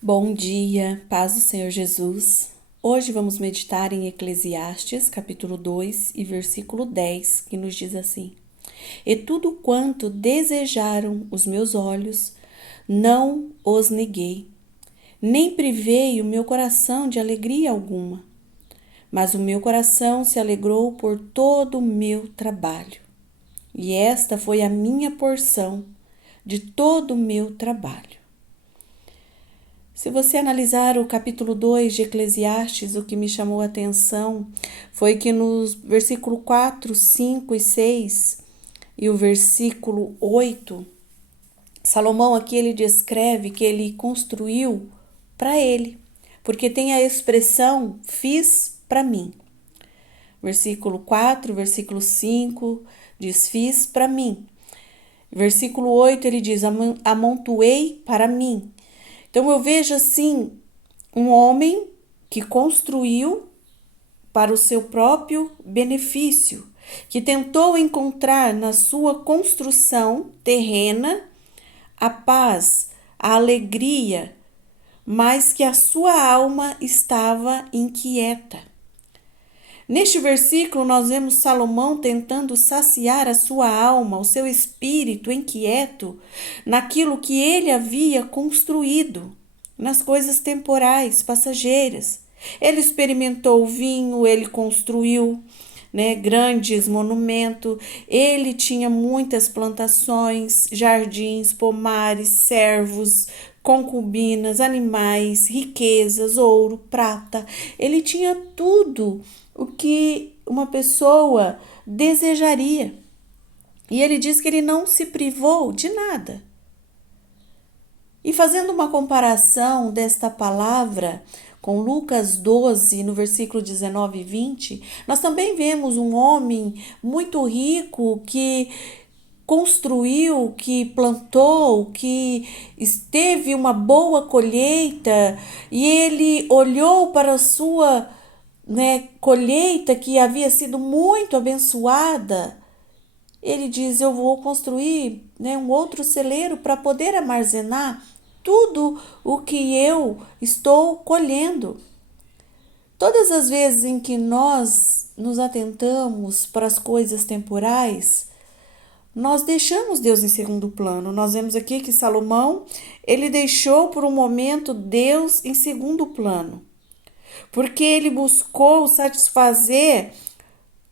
Bom dia, paz do Senhor Jesus. Hoje vamos meditar em Eclesiastes, capítulo 2 e versículo 10, que nos diz assim: E tudo quanto desejaram os meus olhos, não os neguei, nem privei o meu coração de alegria alguma. Mas o meu coração se alegrou por todo o meu trabalho, e esta foi a minha porção de todo o meu trabalho. Se você analisar o capítulo 2 de Eclesiastes, o que me chamou a atenção foi que nos versículo 4, 5 e 6 e o versículo 8, Salomão aqui ele descreve que ele construiu para ele, porque tem a expressão fiz para mim. Versículo 4, versículo 5 diz fiz para mim. Versículo 8 ele diz amontoei para mim. Então eu vejo assim um homem que construiu para o seu próprio benefício, que tentou encontrar na sua construção terrena a paz, a alegria, mas que a sua alma estava inquieta. Neste versículo, nós vemos Salomão tentando saciar a sua alma, o seu espírito inquieto, naquilo que ele havia construído, nas coisas temporais, passageiras. Ele experimentou o vinho, ele construiu, grandes monumentos, ele tinha muitas plantações, jardins, pomares, servos, concubinas, animais, riquezas, ouro, prata. Ele tinha tudo o que uma pessoa desejaria. E ele diz que ele não se privou de nada. E fazendo uma comparação desta palavra com Lucas 12, no versículo 19 e 20, nós também vemos um homem muito rico que construiu, que plantou, que teve uma boa colheita e ele olhou para a sua colheita que havia sido muito abençoada. Ele diz: eu vou construir um outro celeiro para poder armazenar tudo o que eu estou colhendo. Todas as vezes em que nós nos atentamos para as coisas temporais, nós deixamos Deus em segundo plano. Nós vemos aqui que Salomão, ele deixou por um momento Deus em segundo plano, porque ele buscou satisfazer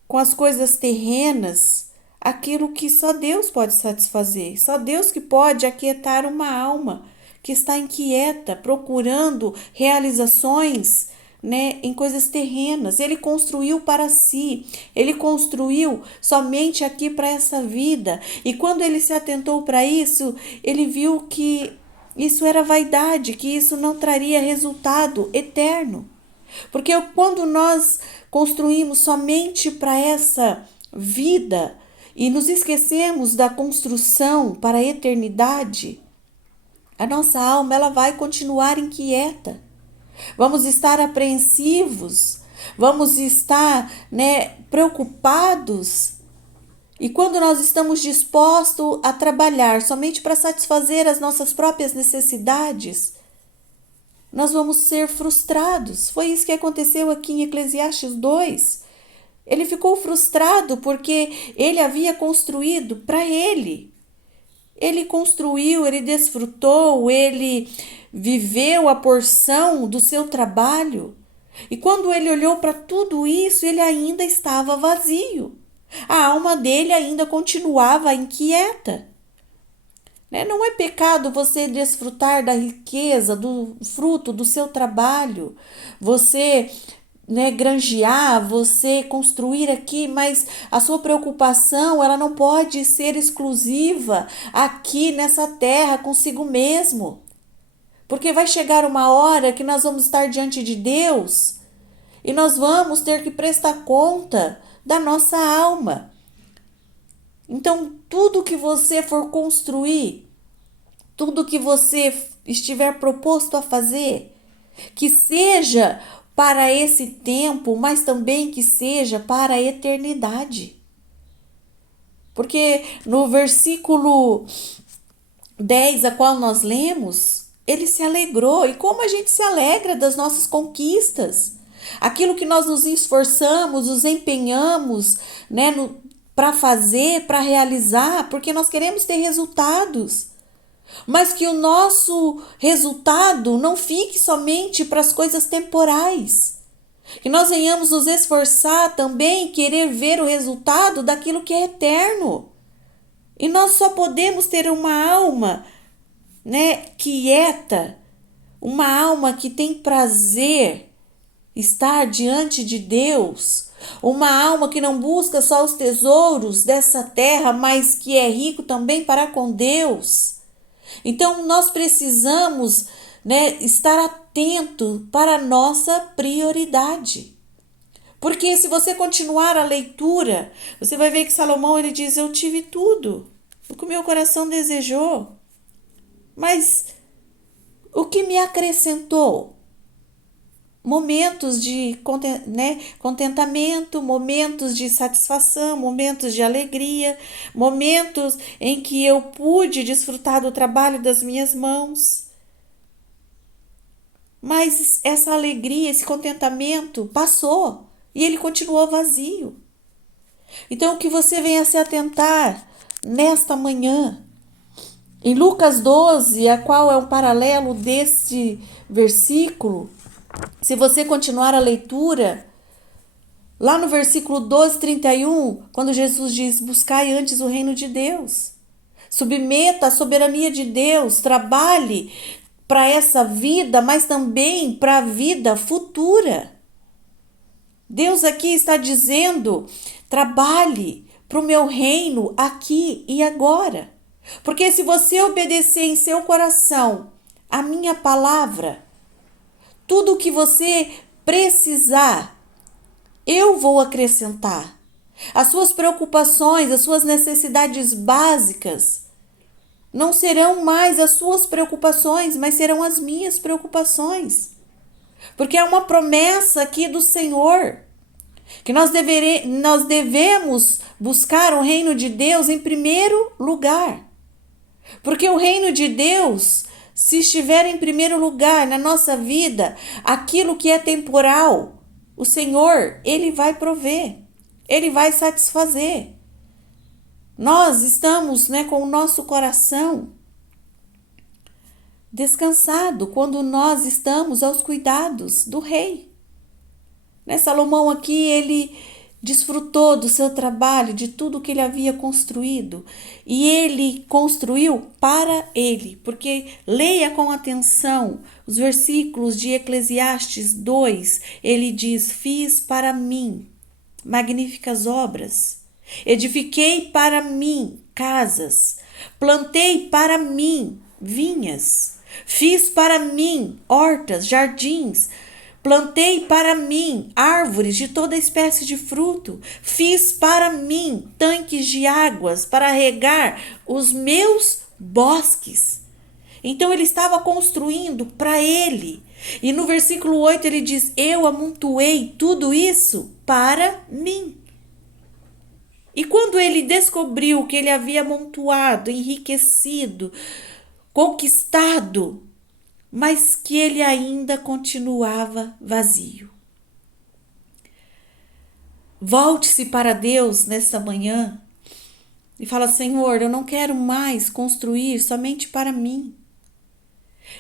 com as coisas terrenas aquilo que só Deus pode satisfazer, só Deus que pode aquietar uma alma que está inquieta, procurando realizações, em coisas terrenas. Ele construiu para si, ele construiu somente aqui para essa vida. E quando ele se atentou para isso, ele viu que isso era vaidade, que isso não traria resultado eterno. Porque quando nós construímos somente para essa vida e nos esquecemos da construção para a eternidade, a nossa alma ela vai continuar inquieta. Vamos estar apreensivos, vamos estar preocupados. E quando nós estamos dispostos a trabalhar somente para satisfazer as nossas próprias necessidades, nós vamos ser frustrados. Foi isso que aconteceu aqui em Eclesiastes 2. Ele ficou frustrado porque ele havia construído para ele. Ele construiu, ele desfrutou, ele viveu a porção do seu trabalho. E quando ele olhou para tudo isso, ele ainda estava vazio. A alma dele ainda continuava inquieta. Não é pecado você desfrutar da riqueza, do fruto do seu trabalho, você granjear, você construir aqui, mas a sua preocupação ela não pode ser exclusiva aqui nessa terra consigo mesmo. Porque vai chegar uma hora que nós vamos estar diante de Deus e nós vamos ter que prestar conta da nossa alma. Então, tudo que você for construir, tudo que você estiver proposto a fazer, que seja para esse tempo, mas também que seja para a eternidade. Porque no versículo 10, a qual nós lemos, ele se alegrou. E como a gente se alegra das nossas conquistas? Aquilo que nós nos esforçamos, nos empenhamos, né, para fazer, para realizar, porque nós queremos ter resultados. Mas que o nosso resultado não fique somente para as coisas temporais. Que nós venhamos nos esforçar também, querer ver o resultado daquilo que é eterno. E nós só podemos ter uma alma, né, quieta, uma alma que tem prazer estar diante de Deus, uma alma que não busca só os tesouros dessa terra, mas que é rico também para com Deus. Então nós precisamos, né, estar atento para a nossa prioridade. Porque se você continuar a leitura, você vai ver que Salomão ele diz: eu tive tudo, o que o meu coração desejou. Mas o que me acrescentou? Momentos de contentamento, momentos de satisfação, momentos de alegria, momentos em que eu pude desfrutar do trabalho das minhas mãos. Mas essa alegria, esse contentamento passou e ele continuou vazio. Então, que você venha se atentar nesta manhã em Lucas 12, a qual é um paralelo deste versículo. Se você continuar a leitura, lá no versículo 12, 31, quando Jesus diz: buscai antes o reino de Deus. Submeta à soberania de Deus, trabalhe para essa vida, mas também para a vida futura. Deus aqui está dizendo: trabalhe para o meu reino aqui e agora. Porque se você obedecer em seu coração a minha palavra, tudo o que você precisar, eu vou acrescentar. As suas preocupações, as suas necessidades básicas, não serão mais as suas preocupações, mas serão as minhas preocupações. Porque é uma promessa aqui do Senhor, que nós devemos buscar o reino de Deus em primeiro lugar. Porque o reino de Deus, se estiver em primeiro lugar na nossa vida, aquilo que é temporal, o Senhor, Ele vai prover, Ele vai satisfazer. Nós estamos, né, com o nosso coração descansado quando nós estamos aos cuidados do Rei. Né, Salomão aqui, ele desfrutou do seu trabalho, de tudo que ele havia construído. E ele construiu para ele, porque leia com atenção os versículos de Eclesiastes 2. Ele diz: fiz para mim magníficas obras, edifiquei para mim casas, plantei para mim vinhas, fiz para mim hortas, jardins, plantei para mim árvores de toda espécie de fruto. Fiz para mim tanques de águas para regar os meus bosques. Então ele estava construindo para ele. E no versículo 8 ele diz: eu amontoei tudo isso para mim. E quando ele descobriu que ele havia amontoado, enriquecido, conquistado, mas que ele ainda continuava vazio. Volte-se para Deus nesta manhã e fala: Senhor, eu não quero mais construir somente para mim.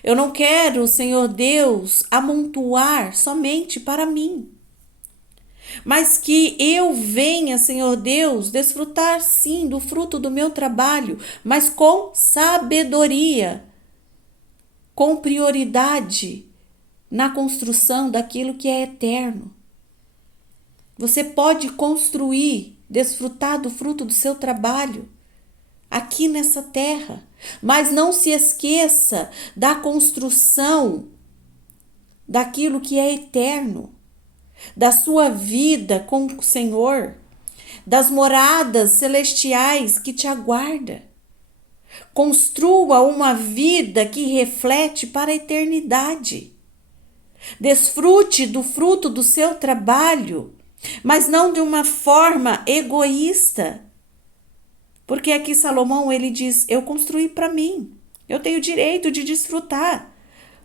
Eu não quero, Senhor Deus, amontoar somente para mim. Mas que eu venha, Senhor Deus, desfrutar sim do fruto do meu trabalho, mas com sabedoria, com prioridade na construção daquilo que é eterno. Você pode construir, desfrutar do fruto do seu trabalho aqui nessa terra, mas não se esqueça da construção daquilo que é eterno, da sua vida com o Senhor, das moradas celestiais que te aguarda. Construa uma vida que reflete para a eternidade. Desfrute do fruto do seu trabalho, mas não de uma forma egoísta. Porque aqui Salomão ele diz: eu construí para mim, eu tenho direito de desfrutar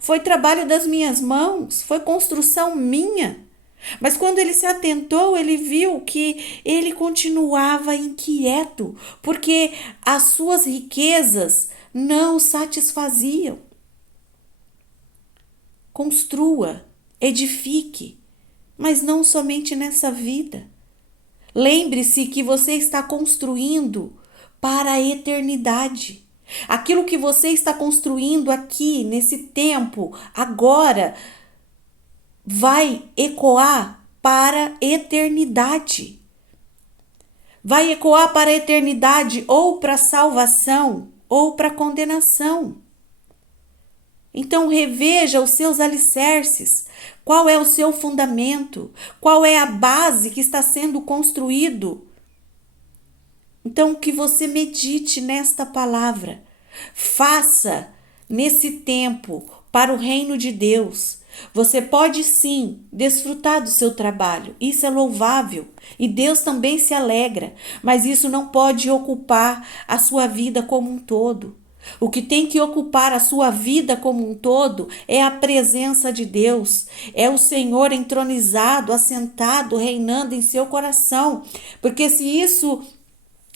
foi trabalho das minhas mãos, foi construção minha. Mas quando ele se atentou, ele viu que ele continuava inquieto, porque as suas riquezas não o satisfaziam. Construa, edifique, mas não somente nessa vida. Lembre-se que você está construindo para a eternidade. Aquilo que você está construindo aqui, nesse tempo, agora, vai ecoar para a eternidade. Vai ecoar para a eternidade ou para a salvação ou para a condenação. Então reveja os seus alicerces, qual é o seu fundamento, qual é a base que está sendo construído. Então que você medite nesta palavra, faça nesse tempo para o reino de Deus. Você pode sim desfrutar do seu trabalho, isso é louvável e Deus também se alegra, mas isso não pode ocupar a sua vida como um todo. O que tem que ocupar a sua vida como um todo é a presença de Deus, é o Senhor entronizado, assentado, reinando em seu coração, porque se isso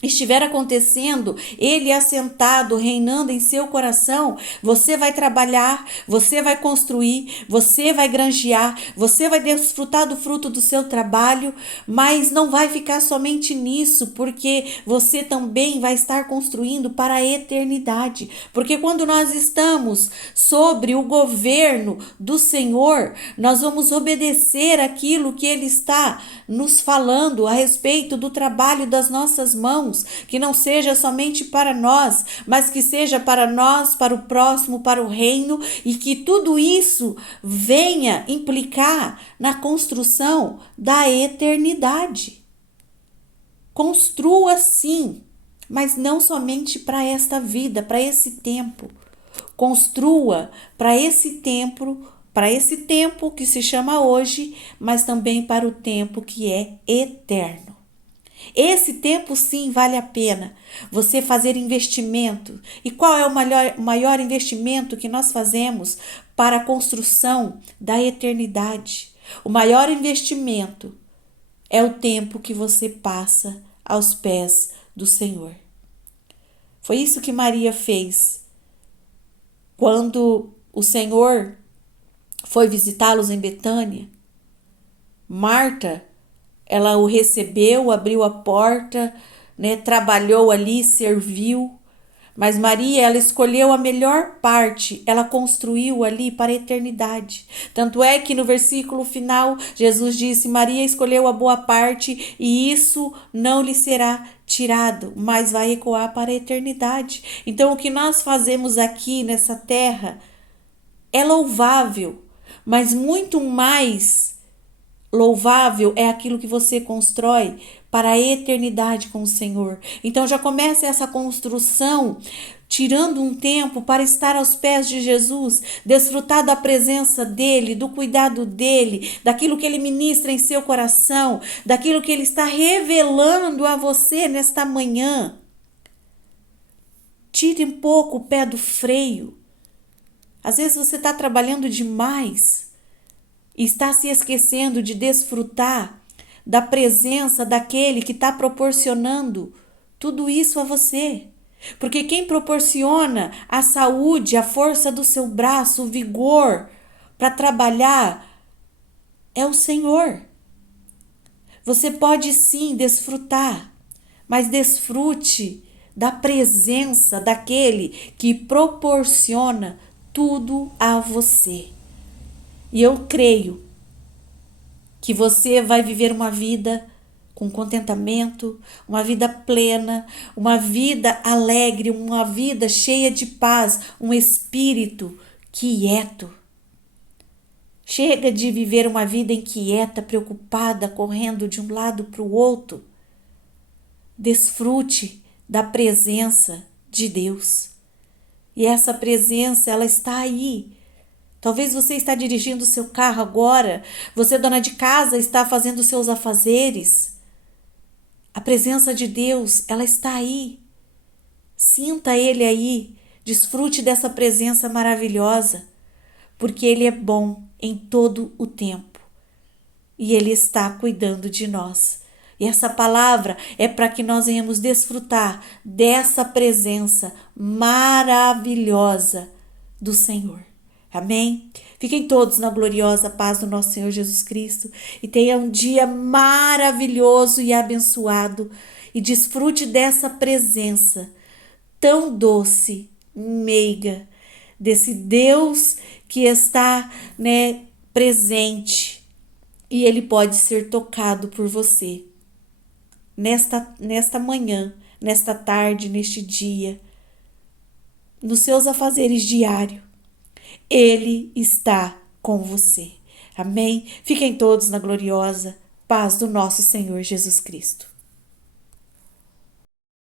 estiver acontecendo, ele assentado, reinando em seu coração, você vai trabalhar, você vai construir, você vai granjear, você vai desfrutar do fruto do seu trabalho, mas não vai ficar somente nisso, porque você também vai estar construindo para a eternidade. Porque quando nós estamos sobre o governo do Senhor, nós vamos obedecer aquilo que ele está nos falando a respeito do trabalho das nossas mãos, que não seja somente para nós, mas que seja para nós, para o próximo, para o reino, e que tudo isso venha implicar na construção da eternidade. Construa sim, mas não somente para esta vida, para esse tempo. Construa para esse tempo que se chama hoje, mas também para o tempo que é eterno. Esse tempo sim vale a pena você fazer investimento. E qual é o maior investimento que nós fazemos para a construção da eternidade? O maior investimento é o tempo que você passa aos pés do Senhor. Foi isso que Maria fez quando o Senhor foi visitá-los em Betânia. Marta, ela o recebeu, abriu a porta, trabalhou ali, serviu. Mas Maria, ela escolheu a melhor parte, ela construiu ali para a eternidade. Tanto é que no versículo final, Jesus disse: Maria escolheu a boa parte e isso não lhe será tirado, mas vai ecoar para a eternidade. Então, o que nós fazemos aqui nessa terra é louvável, mas muito mais louvável é aquilo que você constrói para a eternidade com o Senhor. Então já começa essa construção, tirando um tempo para estar aos pés de Jesus, desfrutar da presença dele, do cuidado dele, daquilo que ele ministra em seu coração, daquilo que ele está revelando a você nesta manhã. Tire um pouco o pé do freio. Às vezes você está trabalhando demais e está se esquecendo de desfrutar da presença daquele que está proporcionando tudo isso a você. Porque quem proporciona a saúde, a força do seu braço, o vigor para trabalhar é o Senhor. Você pode sim desfrutar, mas desfrute da presença daquele que proporciona tudo a você. E eu creio que você vai viver uma vida com contentamento, uma vida plena, uma vida alegre, uma vida cheia de paz, um espírito quieto. Chega de viver uma vida inquieta, preocupada, correndo de um lado para o outro. Desfrute da presença de Deus. E essa presença, ela está aí. Talvez você está dirigindo o seu carro agora, você, dona de casa, está fazendo os seus afazeres. A presença de Deus, ela está aí. Sinta Ele aí, desfrute dessa presença maravilhosa, porque Ele é bom em todo o tempo e Ele está cuidando de nós. E essa palavra é para que nós venhamos desfrutar dessa presença maravilhosa do Senhor. Amém? Fiquem todos na gloriosa paz do nosso Senhor Jesus Cristo e tenham um dia maravilhoso e abençoado e desfrute dessa presença tão doce, meiga, desse Deus que está, presente e ele pode ser tocado por você nesta manhã, nesta tarde, neste dia, nos seus afazeres diários. Ele está com você. Amém? Fiquem todos na gloriosa paz do nosso Senhor Jesus Cristo.